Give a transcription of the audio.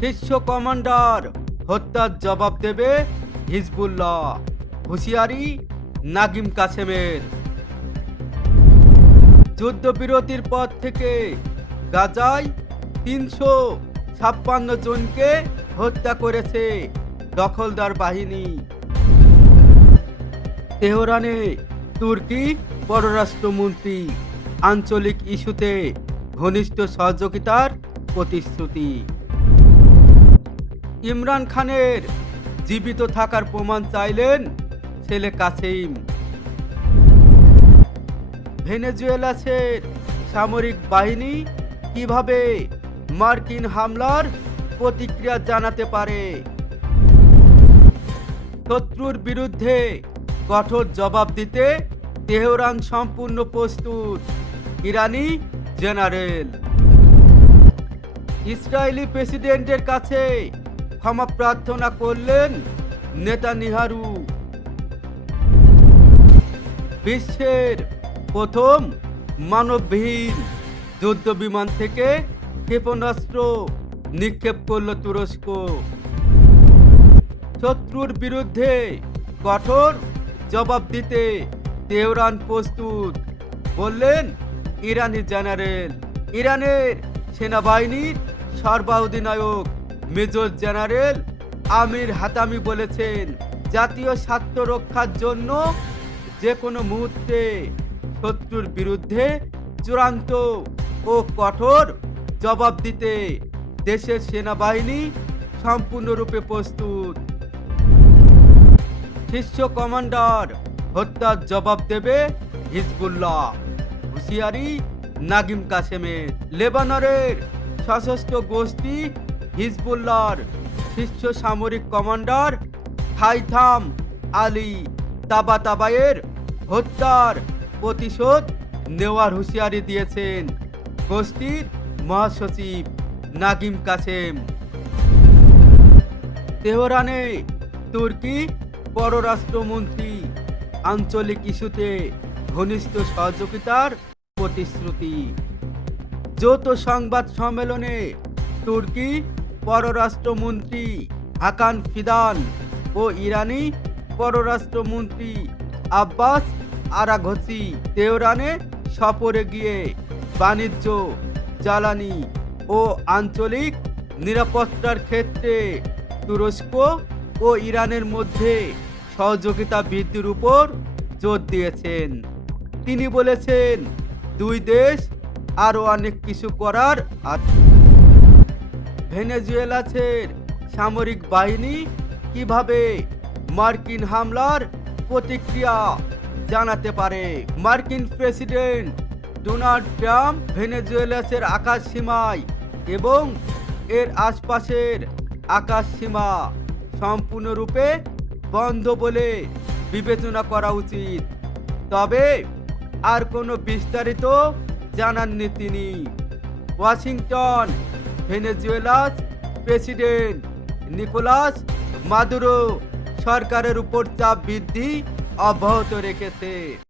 শীর্ষ কমান্ডার হত্যার জবাব দেবে হিজবুল্লাহ, হুঁশিয়ারি নাগিম কাসেমের। যুদ্ধবিরতির পর থেকে গাজায় তিনশো ছাপ্পান্ন জনকে হত্যা করেছে দখলদার বাহিনী। তেহরানে তুর্কি পররাষ্ট্রমন্ত্রী আঞ্চলিক ইস্যুতে ঘনিষ্ঠ সহযোগিতার প্রতিশ্রুতি। ইমরান খানের। জীবিত থাকার প্রমাণ চাইলেন ছেলে কাসেম। ভেনেজুয়েলাসের সামরিক বাহিনী কীভাবে মার্কিন হামলার প্রতিক্রিয়া জানাতে পারে? শত্রুর বিরুদ্ধে কঠোর জবাব দিতে তেহরান সম্পূর্ণ প্রস্তুত। ইরানি জেনারেল। ইসরায়েলি প্রেসিডেন্টের কাছে ক্ষমা প্রার্থনা করলেন নেতানিহারু বিশ্বের প্রথম মানববিহীন যুদ্ধ বিমান থেকে ক্ষেপণাস্ত্র নিক্ষেপ করল তুরস্ক। শত্রুর বিরুদ্ধে কঠোর জবাব দিতে তেহরান প্রস্তুত। বললেন, ইরানি জেনারেল, ইরানের সেনাবাহিনীর সর্বাধিনায়ক মেজর জেনারেল আমির হাতামি বলেছেন, জাতীয় স্বার্থ রক্ষার জন্য যে কোনো মুহূর্তে শত্রুর বিরুদ্ধে চূড়ান্ত ও কঠোর জবাব দিতে দেশের সেনাবাহিনী সম্পূর্ণরূপে প্রস্তুত। শীর্ষ কমান্ডার হত্যার জবাব দেবে হিজবুল্লাহ, হুঁশিয়ারি নাগিম কাসেমের। লেবানরের সশস্ত্র গোষ্ঠী হিজবুল্লাহর শীর্ষ সামরিক কমান্ডার হাইথাম আলী তাবাতাবায়ের হত্যার প্রতিশোধ নেওয়ার হুঁশিয়ারি দিয়েছেন গোষ্ঠীর মহাসচিব নাগিম কাসেম। তেহরানে তুর্কি পররাষ্ট্রমন্ত্রী আঞ্চলিক ইস্যুতে ঘনিষ্ঠ সহযোগিতার প্রতিশ্রুতি। যৌথ সংবাদ সম্মেলনে তুর্কি পররাষ্ট্রমন্ত্রী হাকান ফিদান ও ইরানি পররাষ্ট্রমন্ত্রী আব্বাস আরাঘসি তেহরানে সফরে গিয়ে বাণিজ্য, জ্বালানি ও আঞ্চলিক নিরাপত্তার ক্ষেত্রে তুরস্ক ও ইরানের মধ্যে সহযোগিতা বৃদ্ধির উপর জোর দিয়েছেন। তিনি বলেছেন, দুই দেশ আরও অনেক কিছু করার আছে ভেনেজুয়েলাসের সামরিক বাহিনী কীভাবে মার্কিন হামলার প্রতিক্রিয়া জানাতে পারে? মার্কিন প্রেসিডেন্ট ডোনাল্ড ট্রাম্প ভেনেজুয়েলাসের আকাশ সীমায় এবং এর আশপাশের আকাশ সীমা সম্পূর্ণরূপে বন্ধ বলে বিবেচনা করা উচিত। তবে আর কোনো বিস্তারিত জানাননি তিনি। ওয়াশিংটন ভেনেজুয়েলাস প্রেসিডেন্ট নিকোলাস মাদুরো সরকারের উপর চাপ বৃদ্ধি অব্যাহত রেখেছে।